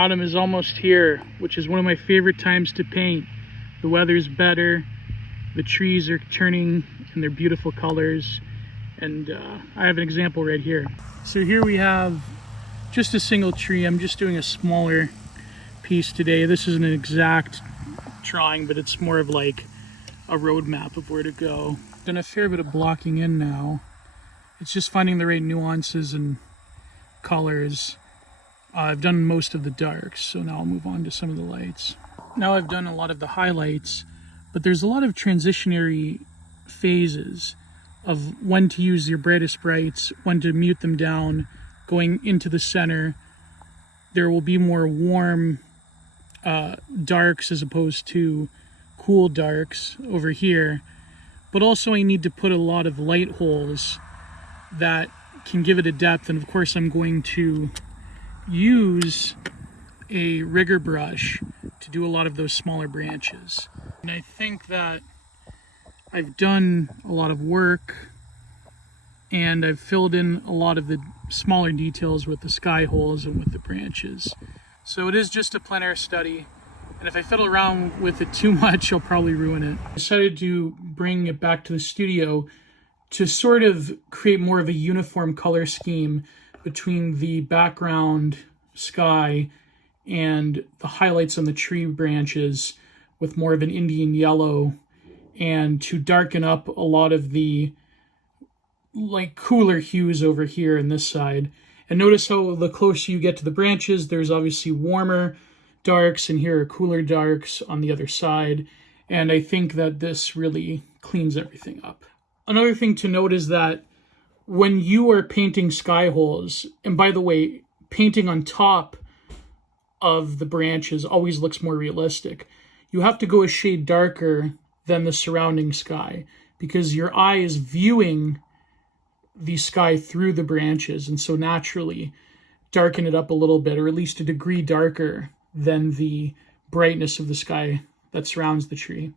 Autumn is almost here, which is one of my favorite times to paint. The weather's better, the trees are turning in their beautiful colors, and I have an example right here. So here we have just a single tree. I'm just doing a smaller piece today. This isn't an exact drawing, but it's more of like a roadmap of where to go. Done a fair bit of blocking in now. It's just finding the right nuances and colors. I've done most of the darks, so now I'll move on to some of the lights. Now I've done a lot of the highlights, but there's a lot of transitionary phases of when to use your brightest brights, when to mute them down, going into the center. There will be more warm darks as opposed to cool darks over here, but also I need to put a lot of light holes that can give it a depth, and of course I'm going to use a rigger brush to do a lot of those smaller branches. And I think that I've done a lot of work and I've filled in a lot of the smaller details with the sky holes and with the branches. So it is just a plein air study, and if I fiddle around with it too much, I'll probably ruin it. I decided to bring it back to the studio to sort of create more of a uniform color scheme between the background sky and the highlights on the tree branches with more of an Indian yellow, and to darken up a lot of the like cooler hues over here in this side. And notice how the closer you get to the branches, there's obviously warmer darks, and here are cooler darks on the other side. And I think that this really cleans everything up. Another thing to note is that when you are painting sky holes, and by the way, painting on top of the branches always looks more realistic, you have to go a shade darker than the surrounding sky because your eye is viewing the sky through the branches, and so naturally darken it up a little bit, or at least a degree darker than the brightness of the sky that surrounds the tree.